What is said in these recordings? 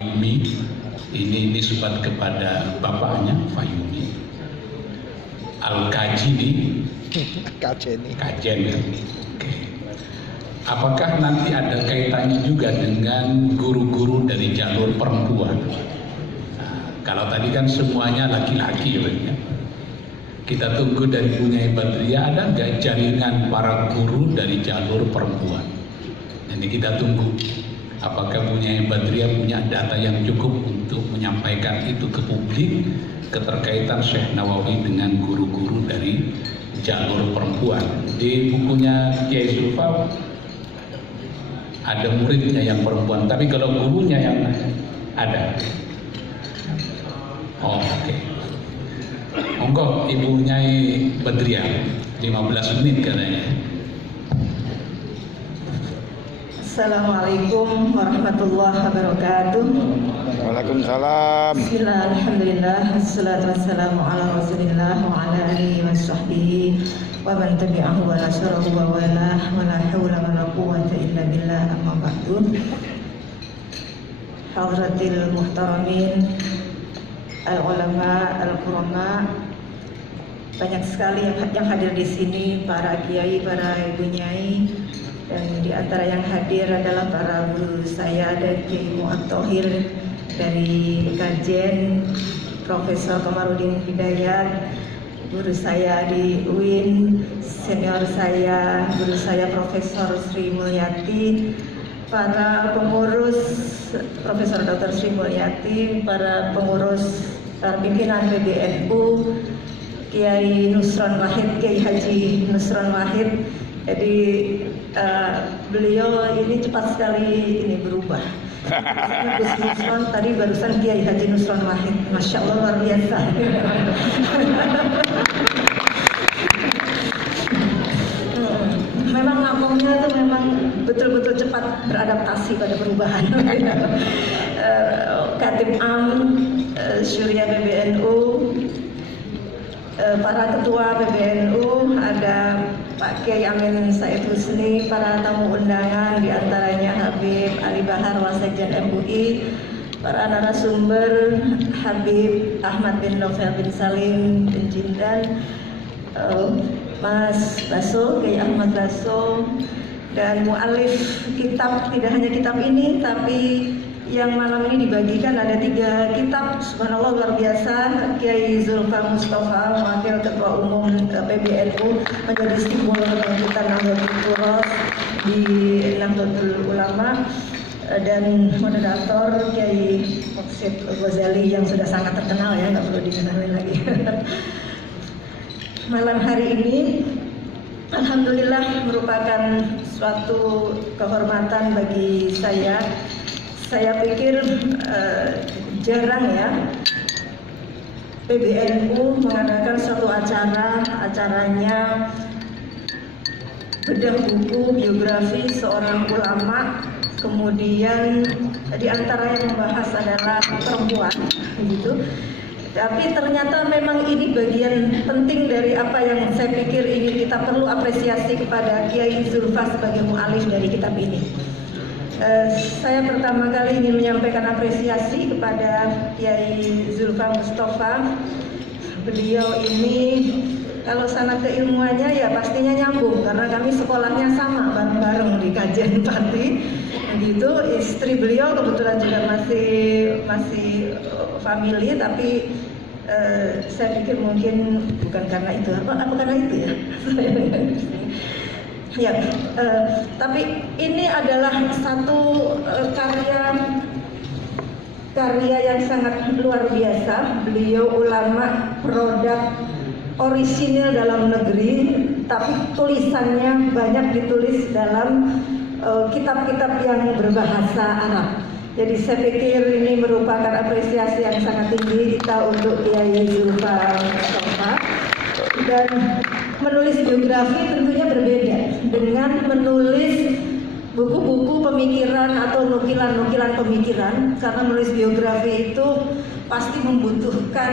Fayumi, ini nisbat kepada bapaknya Fayumi. Al-Kajini, Kajen. Oke. Apakah nanti ada kaitannya juga dengan guru-guru dari jalur perempuan? Nah, kalau tadi kan semuanya laki-laki ya. Kita tunggu dari Bunyai Badriah, ada nggak jaringan para guru dari jalur perempuan? Jadi kita tunggu apakah Bunyai Badriah punya data yang cukup untuk menyampaikan itu ke publik, keterkaitan Syekh Nawawi dengan guru-guru dari jalur perempuan. Di bukunya Kiai Zulfa ada muridnya yang perempuan, tapi kalau gurunya yang ada. Oh, oke. Monggo Ibu Nyai Badriah, 15 menit katanya. Assalamualaikum warahmatullahi wabarakatuh. Waalaikumsalam. Bismillah, alhamdulillah, wassalatu wassalamu ala rasulillah wa ala alihi wa sahbihi wa man tabi'ahu wa nasarahu wa wala wa la hawla wa la quwwata illa billah, amma ba'du. Hadratil muhtaramin, al-ulama, al-qurama, banyak sekali yang hadir di sini, para kiai, para ibu nyai, dan di antara yang hadir adalah para guru saya dan Kiai Mu'ad Thohir dari Kajen, Profesor Kamarudin Hidayat, guru saya di UIN, senior saya, guru saya Profesor Sri Mulyati, para pengurus Profesor Dr. Sri Mulyati, para pengurus pimpinan PBNU, Kiai Nusron Wahid, Kiai Haji Nusron Wahid. Jadi beliau ini cepat sekali ini berubah. Gus Nusron tadi barusan Kiai Haji Nusron Wahid, masya Allah luar biasa. Memang ngomongnya itu memang betul-betul cepat beradaptasi pada perubahan. Katib Am, Syuriah PBNU, para ketua PBNU, ada Pak Kiai Amin Said Husni, para tamu undangan diantaranya Habib Ali Bahar Wasekjen MUI, para narasumber Habib Ahmad bin Novel bin Salim bin Jindan, Mas Baso, Kiai Ahmad Baso, dan mu'alif kitab, tidak hanya kitab ini tapi yang malam ini dibagikan ada 3 kitab, subhanallah luar biasa. Kiai Zulfa Mustafa, Wakil Ketua Umum PBNU, menjadi simbol kebangkitan Nahdlatul Ulama di Nahdlatul Ulama, dan moderator Kiai Moksid Ghazali yang sudah sangat terkenal ya, nggak perlu dikenalin lagi. Malam hari ini alhamdulillah merupakan suatu kehormatan bagi saya. Saya pikir jarang ya PBNU mengadakan suatu acaranya bedah buku biografi seorang ulama, kemudian di antara yang membahas adalah perempuan, gitu. Tapi ternyata memang ini bagian penting dari apa yang saya pikir ini kita perlu apresiasi kepada Kiai Zulfa sebagai mu'alif dari kitab ini. Saya pertama kali ingin menyampaikan apresiasi kepada Kiai Zulfa Mustafa. Beliau ini kalau sanad keilmuannya ya pastinya nyambung karena kami sekolahnya sama bareng-bareng di Kajen Pati. Begitu, istri beliau kebetulan juga masih family, tapi saya pikir mungkin bukan karena itu. Apa karena itu ya? Ya, tapi ini adalah satu karya yang sangat luar biasa. Beliau ulama produk orisinil dalam negeri, tapi tulisannya banyak ditulis dalam kitab-kitab yang berbahasa Arab. Jadi saya pikir ini merupakan apresiasi yang sangat tinggi kita untuk Kiai Zulfa Mustafa. Dan menulis biografi tentunya berbeda dengan menulis buku-buku pemikiran atau nukilan-nukilan pemikiran, karena menulis biografi itu pasti membutuhkan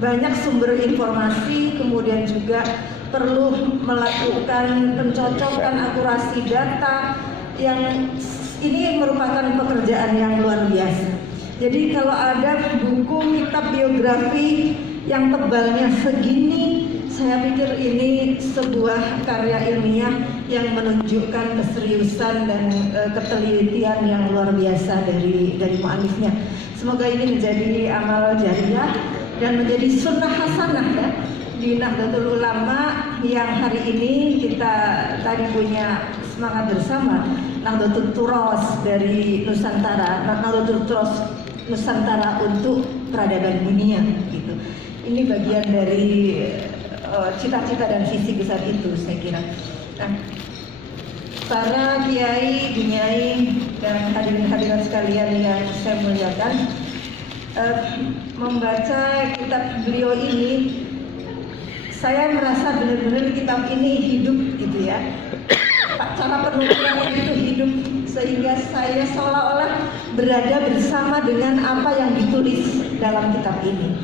banyak sumber informasi, kemudian juga perlu melakukan pencocokan akurasi data, yang ini merupakan pekerjaan yang luar biasa. Jadi kalau ada buku kitab biografi yang tebalnya segini, saya pikir ini sebuah karya ilmiah yang menunjukkan keseriusan dan ketelitian yang luar biasa dari mu'alifnya. Semoga ini menjadi amal jariah dan menjadi sunnah hasanah ya di Nahdlatul Ulama yang hari ini kita tadi punya semangat bersama, Nahdlatul Turos dari Nusantara, Nahdlatul Turos Nusantara untuk peradaban dunia gitu. Ini bagian dari cita-cita dan visi besar itu saya kira. Nah, para kiai, bunyai dan hadirin-hadirin sekalian yang saya muliakan, membaca kitab beliau ini saya merasa benar-benar kitab ini hidup gitu ya. Cara penulisannya itu hidup sehingga saya seolah-olah berada bersama dengan apa yang ditulis dalam kitab ini.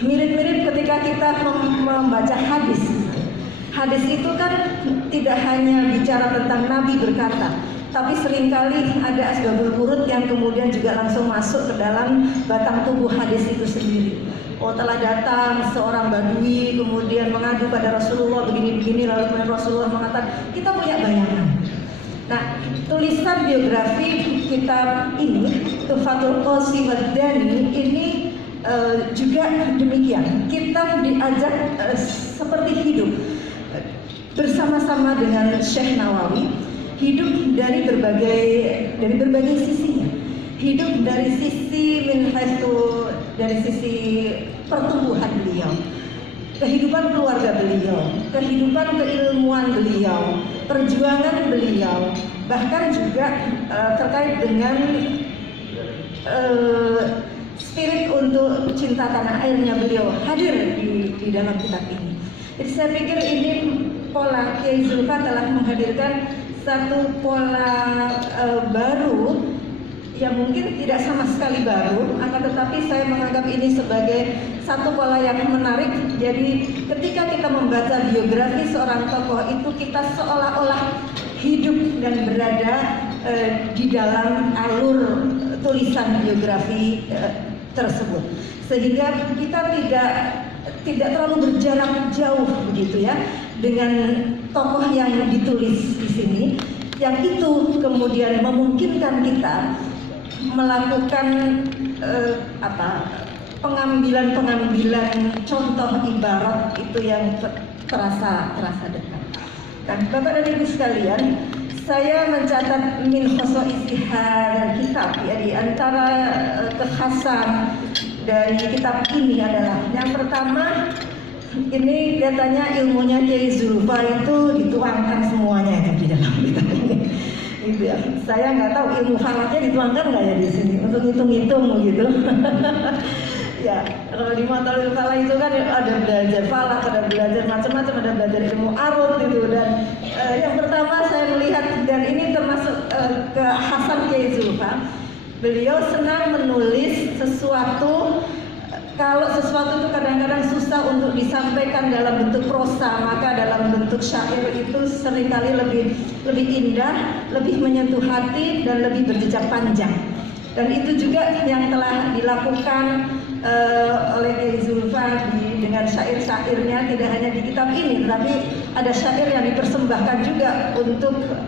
Mirip-mirip ketika kita membaca hadis. Hadis itu kan tidak hanya bicara tentang Nabi berkata, tapi seringkali ada asbabul wurud yang kemudian juga langsung masuk ke dalam batang tubuh hadis itu sendiri. Oh, telah datang seorang badui kemudian mengadu pada Rasulullah begini-begini, lalu kemudian Rasulullah mengatakan, kita punya bayangan. Nah, tulisan biografi kitab ini, Tuhfatul Qawsi wad Dani, ini juga demikian. Kita diajak seperti hidup bersama-sama dengan Syekh Nawawi, hidup dari berbagai sisinya. Hidup dari sisi dari sisi pertumbuhan beliau, kehidupan keluarga beliau, kehidupan keilmuan beliau, perjuangan beliau, bahkan juga terkait dengan spirit untuk cinta tanah airnya beliau hadir di dalam kitab ini. Jadi saya pikir ini pola Kiai Zulfa telah menghadirkan satu pola baru yang mungkin tidak sama sekali baru, akan tetapi saya menganggap ini sebagai satu pola yang menarik. Jadi ketika kita membaca biografi seorang tokoh itu, kita seolah-olah hidup dan berada di dalam alur tulisan biografi tersebut, sehingga kita tidak terlalu berjarak jauh begitu ya dengan tokoh yang ditulis di sini, yang itu kemudian memungkinkan kita melakukan pengambilan contoh ibarat itu yang terasa dekat. Kan Bapak dan Ibu sekalian, saya mencatat min khosoisihal kitab ya, di antara kekhasan dari kitab ini adalah yang pertama, ini katanya ilmunya Kiai Zulfa itu dituangkan semuanya di dalam kitab ini. Gitu ya. Saya nggak tahu ilmu falaknya dituangkan nggak ya di sini untuk hitung-hitung gitu. Ya, kalau di Mu'talil Falak itu kan ada belajar falak, ada belajar macam-macam, ada belajar ilmu arut gitu. Dan yang pertama saya melihat, dan ini termasuk kekhasan Kiai Zulfa, beliau senang menulis sesuatu. Kalau sesuatu itu kadang-kadang susah untuk disampaikan dalam bentuk prosa, maka dalam bentuk syair itu seringkali lebih indah, lebih menyentuh hati, dan lebih berjejak panjang. Dan itu juga yang telah dilakukan oleh Kiai Zulfa dengan syair-syairnya, tidak hanya di kitab ini, tapi ada syair yang dipersembahkan juga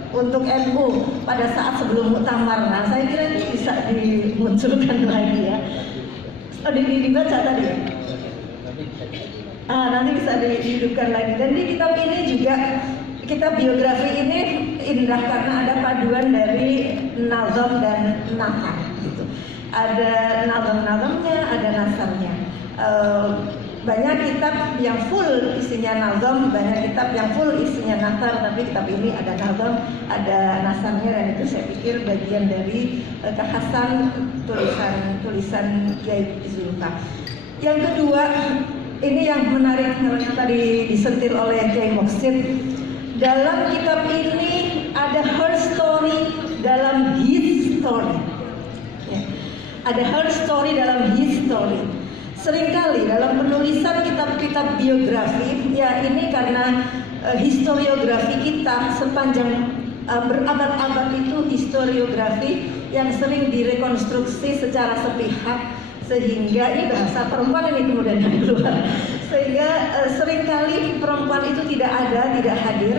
untuk NU pada saat sebelum muktamar. Nah, saya kira ini bisa dimunculkan lagi ya. Dibaca tadi ya? Nanti bisa dihidupkan lagi. Dan di kitab ini juga, kitab biografi ini indah karena ada paduan dari nazam dan nathar gitu. Ada nazam-nazamnya, ada nasarnya. Banyak kitab yang full isinya nazam, banyak kitab yang full isinya nathar, tapi kitab ini ada nazam, ada nasarnya, dan itu saya pikir bagian dari kekhasan tulisan Kiai Zulfa. Yang kedua, ini yang menarik yang tadi disentil oleh Kiai Moksid. Dalam kitab ini ada her story dalam his story. Ya. Ada her story dalam his story. Seringkali dalam penulisan kitab-kitab biografi, ya ini karena historiografi kita sepanjang berabad-abad itu historiografi yang sering direkonstruksi secara sepihak, sehingga ini bahasa perempuan ini kemudian yang keluar, sehingga seringkali perempuan itu tidak ada, tidak hadir.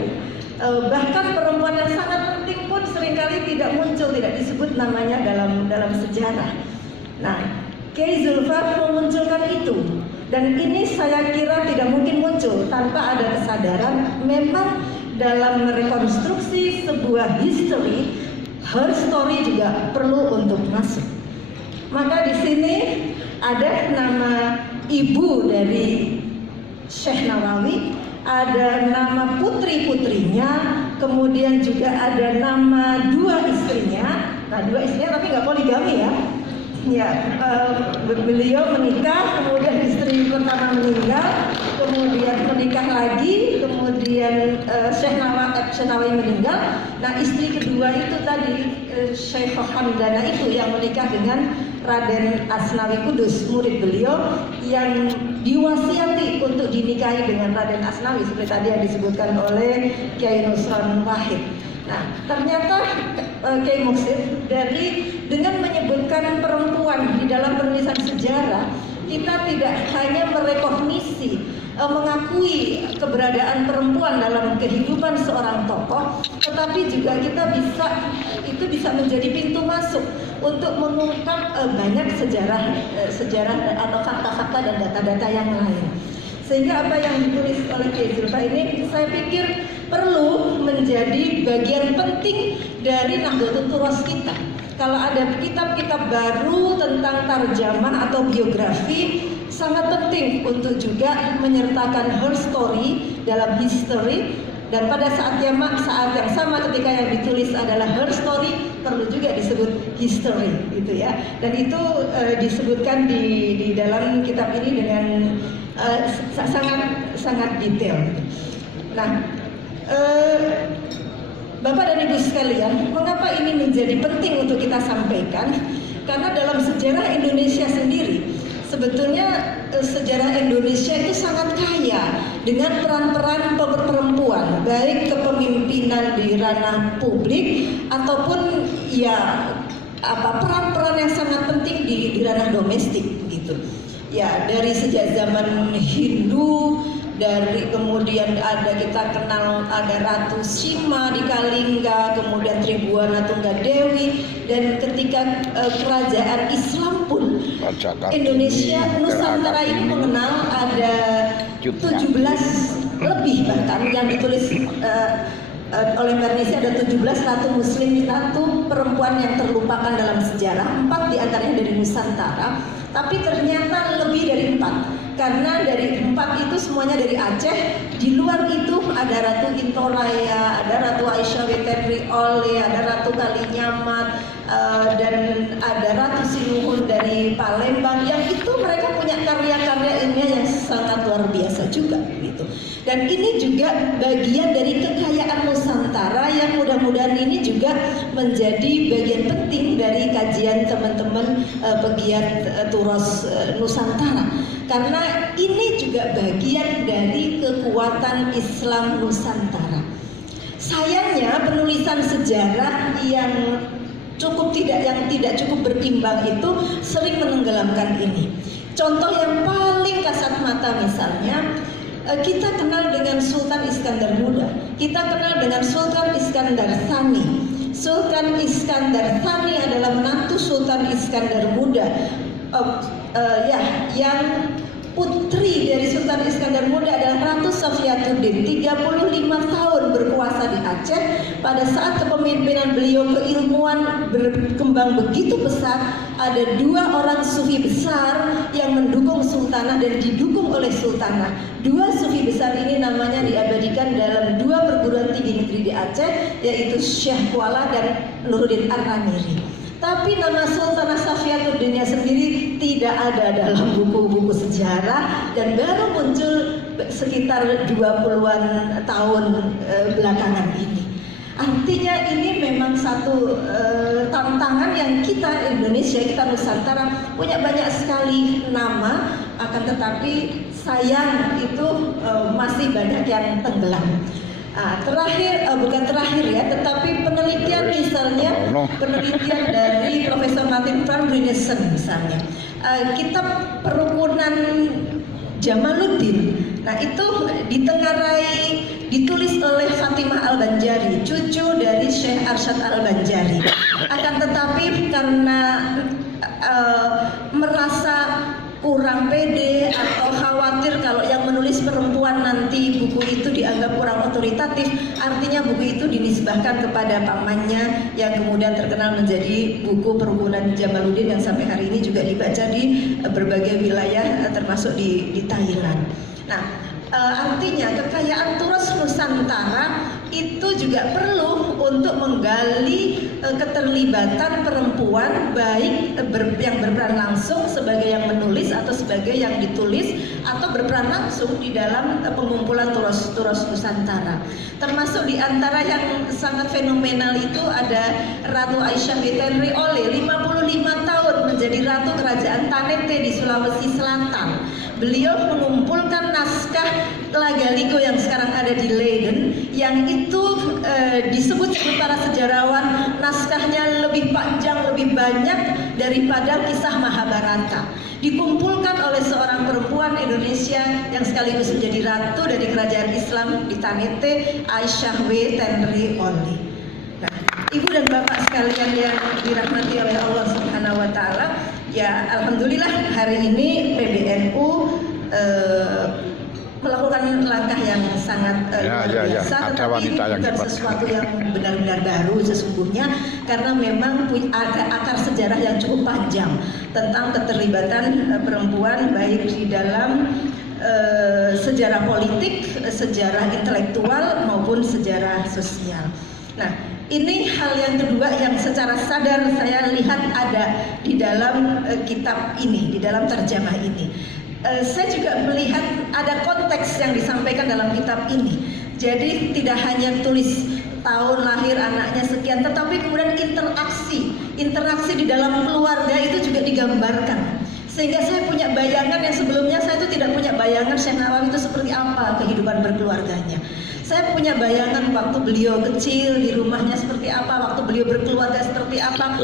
Bahkan perempuan yang sangat penting pun seringkali tidak muncul, tidak disebut namanya dalam sejarah. Nah, Kiai Zulfar memunculkan itu, dan ini saya kira tidak mungkin muncul tanpa ada kesadaran memang dalam merekonstruksi sebuah history, her story juga perlu untuk masuk. Maka di sini ada nama ibu dari Syekh Nawawi, ada nama putri-putrinya, kemudian juga ada nama dua istrinya. Nah, dua istrinya tapi nggak poligami ya. Ya, beliau menikah, kemudian istri pertama meninggal, kemudian menikah lagi, kemudian Syekh Nawawi meninggal. Nah, istri kedua itu tadi Syekh Hamdana itu yang menikah dengan Raden Asnawi Kudus, murid beliau yang diwasiati untuk dinikahi dengan Raden Asnawi seperti tadi yang disebutkan oleh Kiai Nusron Wahid. Nah, ternyata Kiai Muksid dengan menyebutkan perempuan di dalam penulisan sejarah, kita tidak hanya merekognisi, mengakui keberadaan perempuan dalam kehidupan seorang tokoh, tetapi juga kita bisa menjadi pintu masuk untuk mengungkap banyak sejarah atau fakta-fakta dan data-data yang lain. Sehingga apa yang ditulis oleh Kiai Zulfar ini saya pikir perlu menjadi bagian penting dari Nahdlatul Turas kita. Kalau ada kitab-kitab baru tentang tarjamah atau biografi, sangat penting untuk juga menyertakan her story dalam history. Dan pada saat yang sama ketika yang ditulis adalah her story, perlu juga disebut history, gitu ya. Dan itu disebutkan di dalam kitab ini dengan sangat detail. Nah, Bapak dan Ibu sekalian, mengapa ini menjadi penting untuk kita sampaikan? Karena dalam sejarah Indonesia sendiri, sebetulnya sejarah Indonesia itu sangat kaya dengan peran-peran perempuan, baik kepemimpinan di ranah publik ataupun peran-peran yang sangat penting di ranah domestik, gitu. Ya, dari sejak zaman Hindu, dari kemudian kita kenal ada Ratu Sima di Kalingga, kemudian Tribuana Tunggadewi, dan ketika kerajaan Islam pun Indonesia Nusantara ini mengenal ada 17 lebih bahkan yang ditulis oleh Bernisi, ada 17 ratu muslim, ratu perempuan yang terlupakan dalam sejarah, 4 diantaranya dari Nusantara, tapi ternyata lebih dari 4. Karena dari 4 itu semuanya dari Aceh. Di luar itu ada Ratu Intoraya, ada Ratu Aisyah Weteri Ole, ada Ratu Kalinyamat, dan ada Ratu Sinuhun dari Palembang. Yang itu mereka punya karya-karya ilmiah yang sangat luar biasa juga, gitu. Dan ini juga bagian dari kekayaan Nusantara yang mudah-mudahan ini juga menjadi bagian penting dari kajian teman-teman pegiat turas Nusantara. Karena ini juga bagian dari kekuatan Islam Nusantara. Sayangnya penulisan sejarah yang tidak cukup berimbang itu sering menenggelamkan ini. Contoh yang paling kasat mata misalnya, kita kenal dengan Sultan Iskandar Muda, kita kenal dengan Sultan Iskandar Tsani. Sultan Iskandar Tsani adalah menantu Sultan Iskandar Muda. Yang putri dari Sultan Iskandar Muda adalah Ratu Safiyatuddin, 35 tahun berkuasa di Aceh. Pada saat kepemimpinan beliau, keilmuan berkembang begitu pesat. Ada 2 orang sufi besar yang mendukung sultanah dan didukung oleh sultanah. 2 sufi besar ini namanya diabadikan dalam 2 perguruan tinggi negeri di Aceh, yaitu Syekh Kuala dan Nuruddin Ar-Ramiri. Tapi nama Sultanah Safiyatuddinnya sendiri tidak ada dalam buku-buku sejarah dan baru muncul sekitar 20-an tahun belakangan ini. Artinya ini memang satu tantangan yang kita Indonesia, kita Nusantara punya banyak sekali nama, akan tetapi sayang itu masih banyak yang tenggelam. Bukan terakhir ya, tetapi penelitian misalnya penelitian dari Profesor Martin van Brunissen misalnya, kitab Perukunan Jamaluddin. Nah itu ditengarai, ditulis oleh Fatimah Al-Banjari, cucu dari Syekh Arsyad Al-Banjari. Akan tetapi karena merasa kurang pede atau khawatir kalau yang menulis perempuan nanti buku itu dianggap kurang otoritatif, artinya buku itu dinisbahkan kepada pamannya yang kemudian terkenal menjadi buku Perukunan Jamaluddin yang sampai hari ini juga dibaca di berbagai wilayah termasuk di Thailand. Nah, artinya kekayaan turas Nusantara itu juga perlu untuk menggali keterlibatan perempuan, baik yang berperan langsung sebagai yang menulis atau sebagai yang ditulis, atau berperan langsung di dalam pengumpulan turas Nusantara. Termasuk di antara yang sangat fenomenal itu ada Ratu Aisyah Tenri Oleh, 55 tahun menjadi Ratu Kerajaan Tanete di Sulawesi Selatan. Beliau mengumpulkan naskah Lagaliko yang sekarang ada di Leiden, yang itu disebut para sejarawan naskahnya lebih panjang, lebih banyak daripada kisah Mahabharata. Dikumpulkan oleh seorang perempuan Indonesia yang sekaligus menjadi ratu dari kerajaan Islam di Tanete, Aisyah Tenri Oleh. Nah, Ibu dan Bapak sekalian yang dirahmati oleh Allah Subhanahu wa taala, ya alhamdulillah hari ini PBNU melakukan langkah yang sangat luar biasa, tetapi ini bukan sesuatu yang benar-benar baru sesungguhnya, karena memang ada akar sejarah yang cukup panjang tentang keterlibatan perempuan baik di dalam sejarah politik, sejarah intelektual maupun sejarah sosial. Nah, ini hal yang kedua yang secara sadar saya lihat ada di dalam kitab ini, di dalam terjemah ini. Saya juga melihat ada konteks yang disampaikan dalam kitab ini. Jadi tidak hanya tulis tahun lahir anaknya sekian, tetapi kemudian interaksi di dalam keluarga itu juga digambarkan. Sehingga saya punya bayangan yang sebelumnya saya itu tidak punya bayangan Syekh Nawawi itu seperti apa kehidupan berkeluarganya. Saya punya bayangan waktu beliau kecil di rumahnya seperti apa, waktu beliau berkeluarga seperti apa,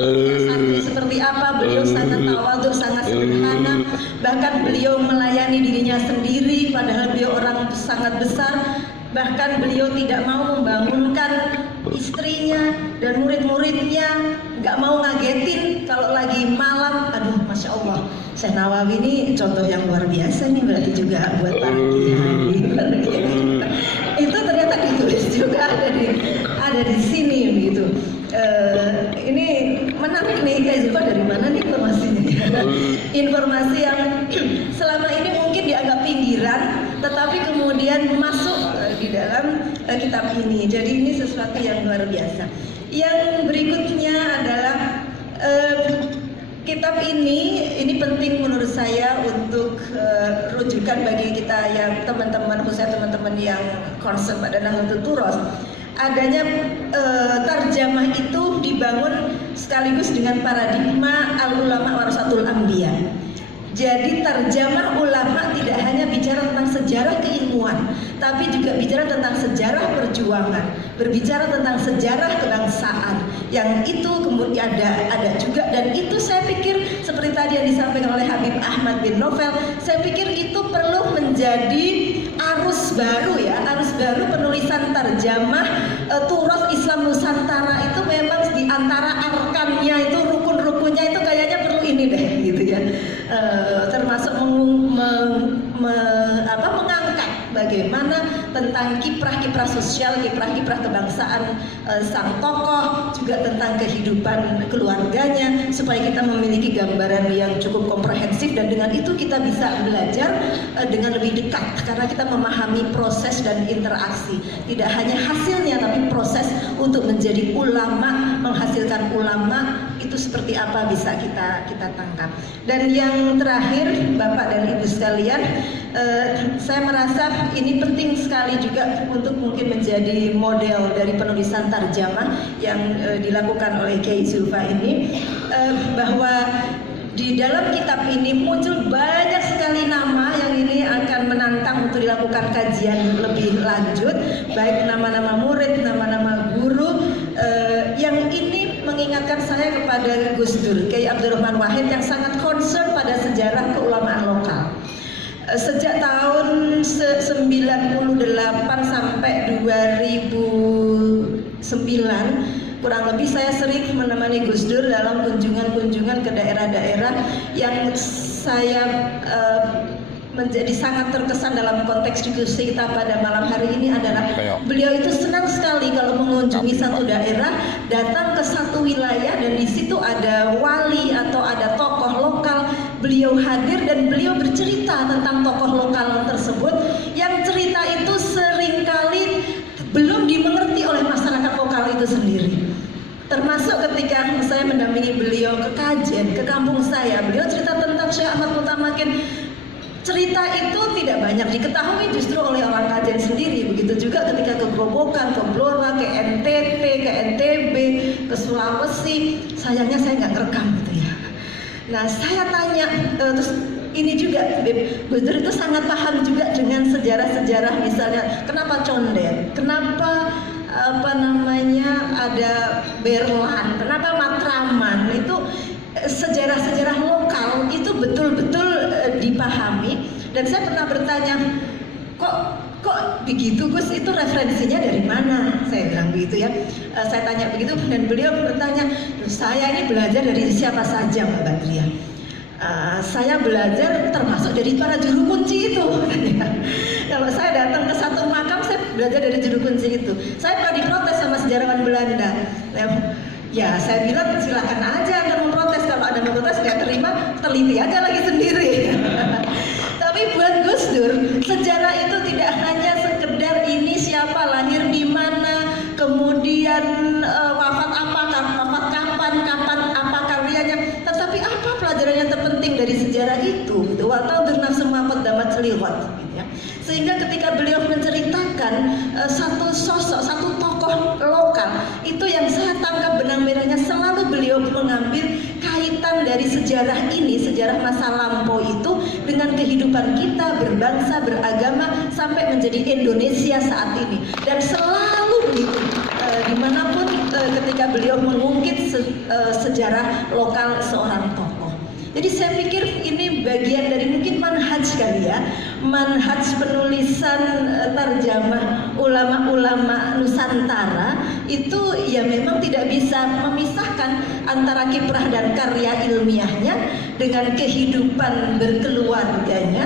santri seperti apa, beliau sangat tawadhu, sangat sederhana, bahkan beliau melayani dirinya sendiri padahal beliau orang sangat besar, bahkan beliau tidak mau membangunkan istrinya dan murid-muridnya, nggak mau ngagetin kalau lagi malam. Aduh, Masya Allah, Syekh Nawawi ini contoh yang luar biasa nih, berarti juga buat para kiai. Itu ternyata ditulis juga ada di sini gitu. Ini menarik nih, Kak Zulfa, dari mana nih informasinya? Informasi yang selama ini mungkin dianggap pinggiran, tetapi kemudian masuk di dalam kitab ini. Jadi ini sesuatu yang luar biasa. Yang berikutnya adalah kitab ini penting menurut saya untuk rujukan bagi kita yang teman-teman, khususnya teman-teman yang concern pada Nahdlatul Turas. Adanya tarjamah itu dibangun sekaligus dengan paradigma al-ulama warasatul anbiya. Jadi tarjamah ulama tidak hanya bicara tentang sejarah keilmuan, tapi juga bicara tentang sejarah perjuangan, berbicara tentang sejarah kebangsaan. Yang itu kemudian ada juga, dan itu saya pikir seperti tadi yang disampaikan oleh Habib Ahmad bin Novel, saya pikir itu perlu menjadi arus baru ya, arus baru penulisan tarjamah turas Islam Nusantara. Itu memang di antara arkannya itu, rukun-rukunnya itu kayaknya perlu ini deh gitu ya. Termasuk mengangkat bagaimana tentang kiprah-kiprah sosial, kiprah-kiprah kebangsaan sang tokoh, juga tentang kehidupan keluarganya, supaya kita memiliki gambaran yang cukup komprehensif, dan dengan itu kita bisa belajar dengan lebih dekat karena kita memahami proses dan interaksi, tidak hanya hasilnya tapi proses untuk menjadi ulama, menghasilkan ulama itu seperti apa bisa kita tangkap. Dan yang terakhir, Bapak dan Ibu sekalian, saya merasa ini penting sekali juga untuk mungkin menjadi model dari penulisan tarjamah yang dilakukan oleh Kiai Zulfa ini, bahwa di dalam kitab ini muncul banyak sekali nama yang ini akan menantang untuk dilakukan kajian lebih lanjut, baik nama-nama murid, nama-nama guru. Yang ini mengingatkan saya kepada Gus Dur, Kiai Abdurrahman Wahid, yang sangat concern pada sejarah keulamaan lokal. Sejak tahun 98 sampai 2009 kurang lebih saya sering menemani Gus Dur dalam kunjungan-kunjungan ke daerah-daerah yang saya menjadi sangat terkesan dalam konteks diskusi kita pada malam hari ini adalah beliau itu senang sekali kalau mengunjungi satu daerah, datang ke satu wilayah dan di situ ada wali atau ada tokoh lokal, beliau hadir dan beliau bercerita tentang tokoh lokal tersebut yang cerita itu seringkali belum dimengerti oleh masyarakat lokal itu sendiri. Termasuk ketika saya mendampingi beliau ke kajian, ke kampung saya, beliau cerita tentang Syekh Ahmad Mutamakin. Cerita itu tidak banyak diketahui justru oleh orang kajian sendiri. Begitu juga ketika ke Grobogan, ke Blora, ke NTT, ke NTB, ke Sulawesi. Sayangnya saya nggak rekam gitu ya. Nah saya tanya, terus ini juga Gus Dur itu sangat paham juga dengan sejarah-sejarah, misalnya kenapa Condet, kenapa ada Berlan, kenapa Matraman, itu sejarah-sejarah lokal itu betul-betul dipahami. Dan saya pernah bertanya, kok begitu Gus, itu referensinya dari mana? Saya bilang begitu ya. Saya tanya begitu dan beliau bertanya, saya ini belajar dari siapa saja Mbak Badria? Saya belajar termasuk dari para juru kunci itu. Kalau saya datang ke satu makam, saya belajar dari juru kunci itu. Saya pernah diprotes sama sejarawan Belanda. Ya saya bilang silakan aja Anda memprotes, kalau Anda memprotes nggak terima, teliti aja lagi sendiri. Tapi buat Gus Dur, sejarah itu tidak hanya sekedar ini siapa lahir di mana, kemudian wafat kapan apa karyanya, tetapi apa pelajaran yang terpenting dari sejarah itu? Watau bernafsu maqad damat liwat. Sehingga ketika beliau menceritakan satu sosok, satu tokoh lokal, itu yang saya tangkap benang merahnya, selalu beliau mengambil kaitan dari sejarah ini, sejarah masa lampau itu dengan kehidupan kita berbangsa, beragama sampai menjadi Indonesia saat ini. Dan selalu begitu, dimanapun ketika beliau mengungkit sejarah lokal seorang tokoh. Jadi saya pikir ini bagian dari mungkin manhaj kali ya, manhaj penulisan tarjamah ulama-ulama Nusantara itu ya memang tidak bisa memisahkan antara kiprah dan karya ilmiahnya dengan kehidupan berkeluarganya.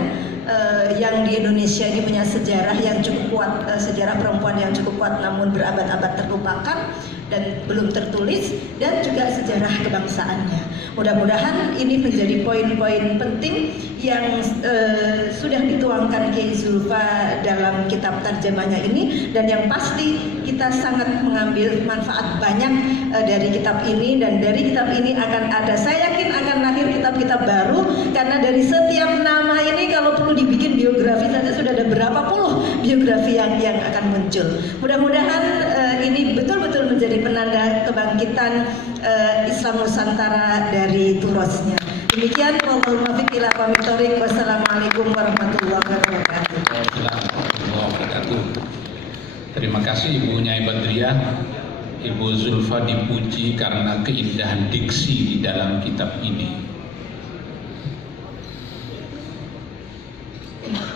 Yang di Indonesia ini punya sejarah yang cukup kuat, sejarah perempuan yang cukup kuat namun berabad-abad terlupakan dan belum tertulis, dan juga sejarah kebangsaannya. Mudah-mudahan ini menjadi poin-poin penting yang sudah dituangkan Kiai Zulfa dalam kitab tarjamahnya ini, dan yang pasti kita sangat mengambil manfaat banyak dari kitab ini, dan dari kitab ini akan ada, saya yakin akan lahir kitab-kitab baru, karena dari setiap nama ini kalau perlu dibikin biografi saja sudah ada berapa puluh biografi yang akan muncul. Mudah-mudahan ini betul-betul menjadi penanda kebangkitan Islam Nusantara dari turosnya. Demikian, wassalamualaikum warahmatullahi wabarakatuh. Terima kasih Ibu Nyai Badriah. Ibu Zulfa dipuji karena keindahan diksi di dalam kitab ini.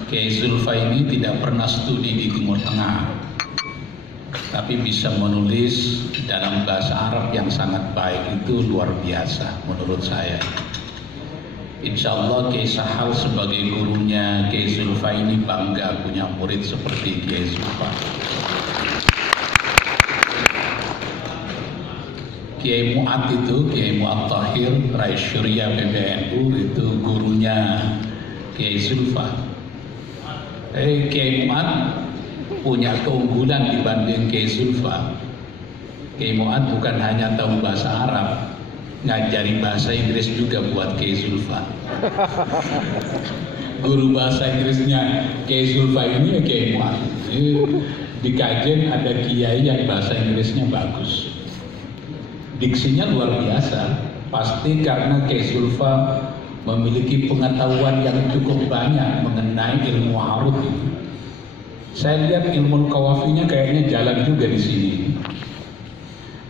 Kiai Zulfa ini tidak pernah studi di Timur Tengah, tapi bisa menulis dalam bahasa Arab yang sangat baik, itu luar biasa menurut saya. Insya Allah Kiai Sahal sebagai gurunya Kiai Zulfa ini bangga punya murid seperti Kiai Zulfa. Kiai Mu'ad itu, Kiai Mu'ad Tahir, Rais Syuriah PBNU, itu gurunya Kiai Zulfa. Kiai Mu'ad punya keunggulan dibanding Kiai Zulfa. Kiai Mu'ad bukan hanya tahu bahasa Arab, ngajari bahasa Inggris juga buat Kiai Zulfa. Guru bahasa Inggrisnya Kiai Zulfa ini ya Kiai Mu'ad. Di kajian ada kiai yang bahasa Inggrisnya bagus, diksinya luar biasa. Pasti karena Kiai Zulfa memiliki pengetahuan yang cukup banyak mengenai ilmu arud ini. Saya lihat ilmu kawafinya kayaknya jalan juga di sini.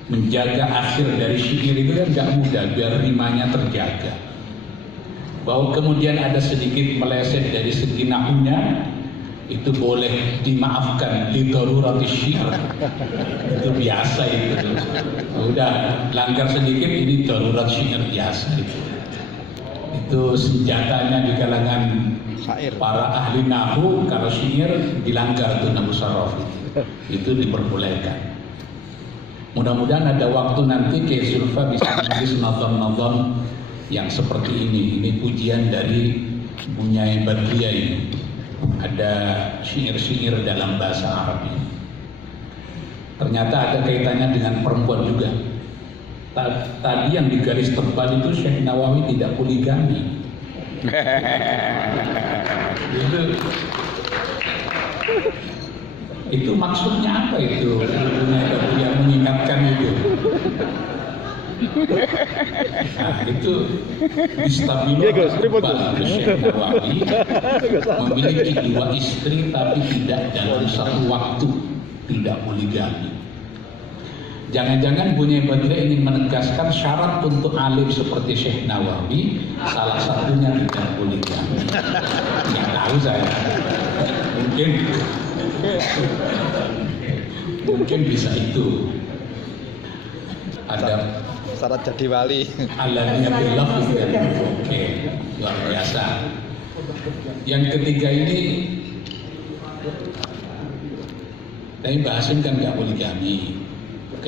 Menjaga akhir dari syair itu kan gak mudah biar rimanya terjaga. Bahwa kemudian ada sedikit meleset dari segi nahunya, itu boleh dimaafkan di darurati syair. Itu biasa itu. Udah langgar sedikit, ini darurat syair biasa itu. Itu senjatanya di kalangan para ahli nahu. Kalau syair dilanggar tuh nahu sarraf itu diperbolehkan. Mudah-mudahan ada waktu nanti Kiai Zulfa bisa menulis nazam-nazam yang seperti ini. Ini pujian dari Bunyai Badriyah ini. Ada syair-syair dalam bahasa Arab ini. Ternyata ada kaitannya dengan perempuan juga. Tadi yang di garis tebal itu Syekh Nawawi tidak poligami. Itu maksudnya apa itu? Yang mengingatkan itu. Nah, itu istabilus tebal Syekh Nawawi memiliki 2 istri tapi tidak dalam satu waktu, tidak poligami. Jangan-jangan Bunyai Badriyah ingin menegaskan syarat untuk alim seperti Syekh Nawawi salah satunya tidak poligami. Nggak tahu saya. Mungkin bisa itu. Ada syarat jadi wali. Alaniyatillah. Oke, luar biasa. Yang ketiga ini, tapi Mbah Hasim kan nggak poligami.